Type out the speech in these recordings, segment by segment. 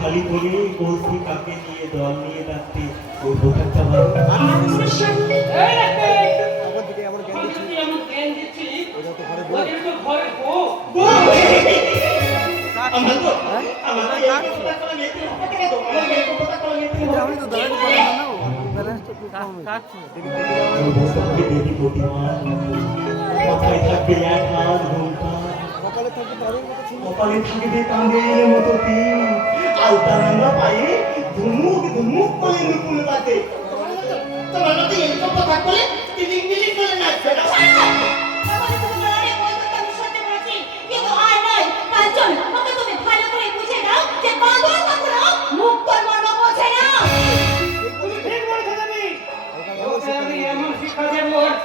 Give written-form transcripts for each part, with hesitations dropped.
থালি করে কৌশি কাকে নিয়ে দল নিয়ে যাচ্ছে ওই বোঝাটা ভালো দেবী প্রতিমা মাথায় থাকবে এক হাত ঘন্টা কপালে থাকবে কাঁধের মতো তিন আলতা রান্না পায়ে ধুমুক ধুমুক করে নুপুর বাজে তোমার মতো এরকম কথা বলে টিলিং টিলিং করে নাচবে না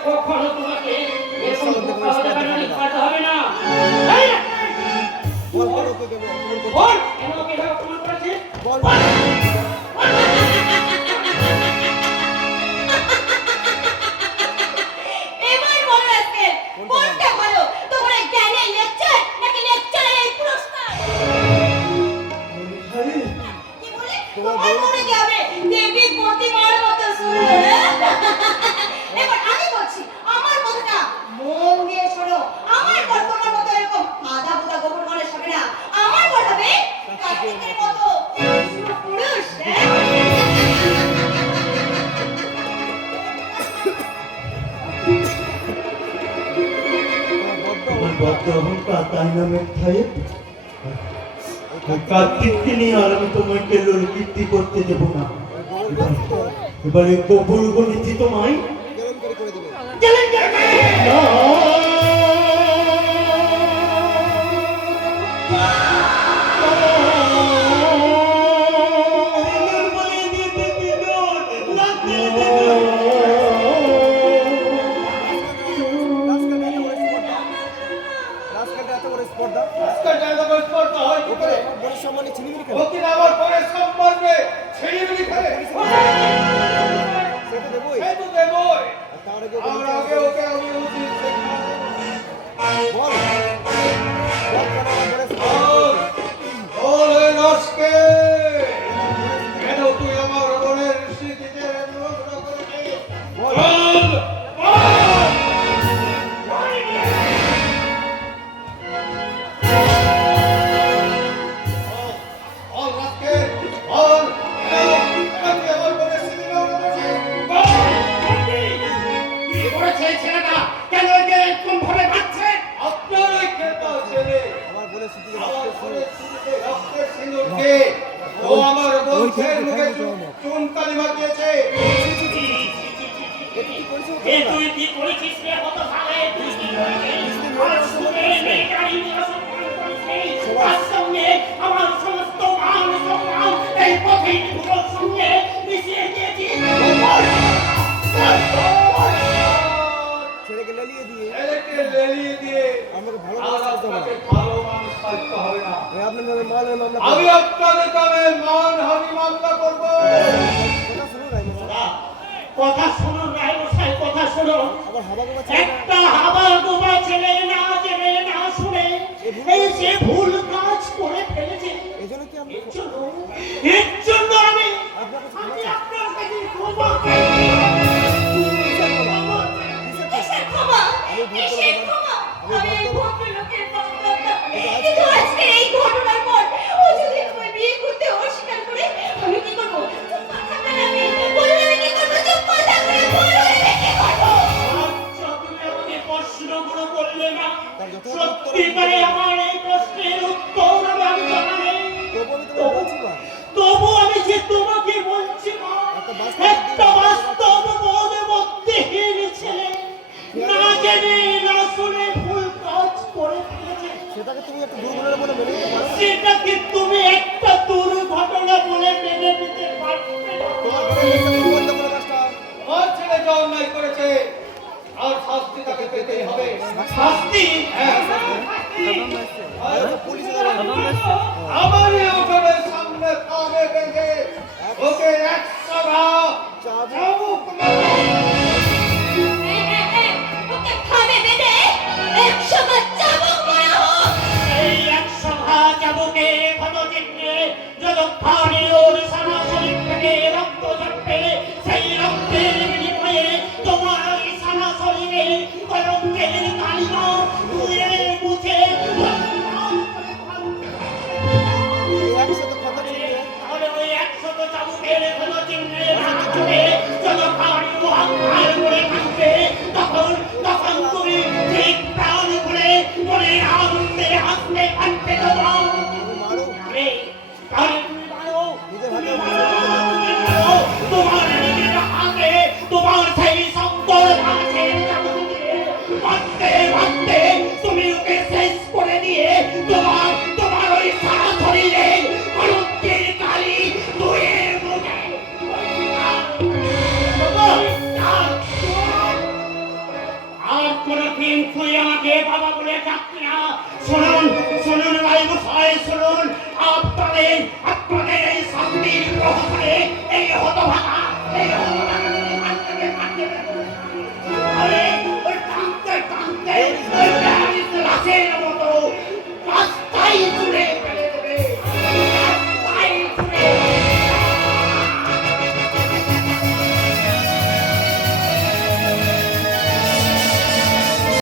কখনো তোমাকে এরকম কথা হবে না কার্তিককে নিয়ে আর আমি তোমাকে লড়কির্তি করতে দেব না এবারে কবুল বলেছি তোমায় ছেলেটা কেন দিয়ে আমাকে ভালো আর মানুষ সাজতে হবে আপনাকে না। ভালো মানুষ সাজতে হবে না। আমি আপনার নামে মানহানির মামলা করব। আমি আপনাদের নামে মানহানি মামলা করব। কথা শুনুন রায় মশাই। কথা শুনুন রায়মশাই, কথা শুনুন। আবার হাবা গোবা ছেলে না। একটা হাবার গোবা ছেলে না জেনে না শুনে এই যে ভুল কাজ করে ফেলেছে, এই জন্য কি আমি এর জন্য আমি আপনার কাছে ক্ষমা আমি চাই। আপনার কাছে ক্ষমা চাই। কিসের ক্ষমা? আমি ভুল করে কিসের বললাম। ক্ষমা? আমি আমি এই ভুল করে- ভদ্রলোকের বক্তব্য। কিন্তু কিন্তু আজকে এই ঘটনার পর ও যদি তোমায় বিয়ে করতে অস্বীকার করে, আমি কি করবো? চুপ করে থাকলে আমি বললে আমি কি করবো? চুপ করে থাকলে বললে আমি কি করবো? আচ্ছা, তুমি আমাকে প্রশ্নগুলো করলে না। তার যথাযথ উত্তর আমি সত্যিকারে দিতে আমার এই প্রশ্নের উত্তর আমি জানা নেই। তবু আমি তোমায় বলছি মা। তবু আমি যে তোমাকে বলছি মা, একটা বাস্তব বোধ মধ্যহীন ছেলে না জেনে না শুনে ভুল কাজ করে ফেলেছে। সেটাকে তুমি একটা দুর্গুণের বলে মেনে নিতে পারো। সেটাকে তুমি একটা দুর্ঘটনা বলে মেনে নিতে পারবে না। তোমার ঘরে এসে তুমি বলতে পারো মাস্টার। আমার ছেলে যে অন্যায় করেছে আর শাস্তি তাকে পেতেই হবে। শাস্তি? হ্যাঁ। পুলিশে যাবে। আমারই উঠোনের সামনে পাবে বেঁধে ওকে 100 চাবুক মারো। ওকে খাবে বেঁধে 100 বার চাবুক মারা হোক। এই 100 ঘা চাবুকে ক্ষতচিহ্নে যতক্ষণে ওর সারা শরীর থেকে রক্ত ঝরবে, সেই রক্তের বিনিময়ে তোমার ওই সারা শরীরে কলঙ্কের কালিমা ধুয়ে মুছে এই একসাথে কথা শুনলে তাহলে ওই 100 চাবুকের ক্ষতচিহ্নের মাধ্যমে যতক্ষণ অহংকার করে থাকবে, তখন তুমি ঠিক প্রাণ করে মনের আনন্দে হাসতে কাঁদতে দেবো। তুমি মারো। তাহলে তুমি মারো, নিজের হাতে তুমি মারো, তোমার নিজের হাতে তোমার সেই শঙ্কর গাছের চাবুক দিয়ে মারতে মারতে তুমি ওকে শেষ করে দিয়ে তোমার ওই সারা শরীরে কলঙ্কের কালি ধুয়ে মুছে আর কোনদিন তুই আমাকে বাবা বলে ডাকবি না। শুনুন শুনুন রায়মশাই, শুনুন, আপনাদের এই শান্তির প্রহরে এই হতভাগা আরে ওই টানতে টানতে ওই লাশের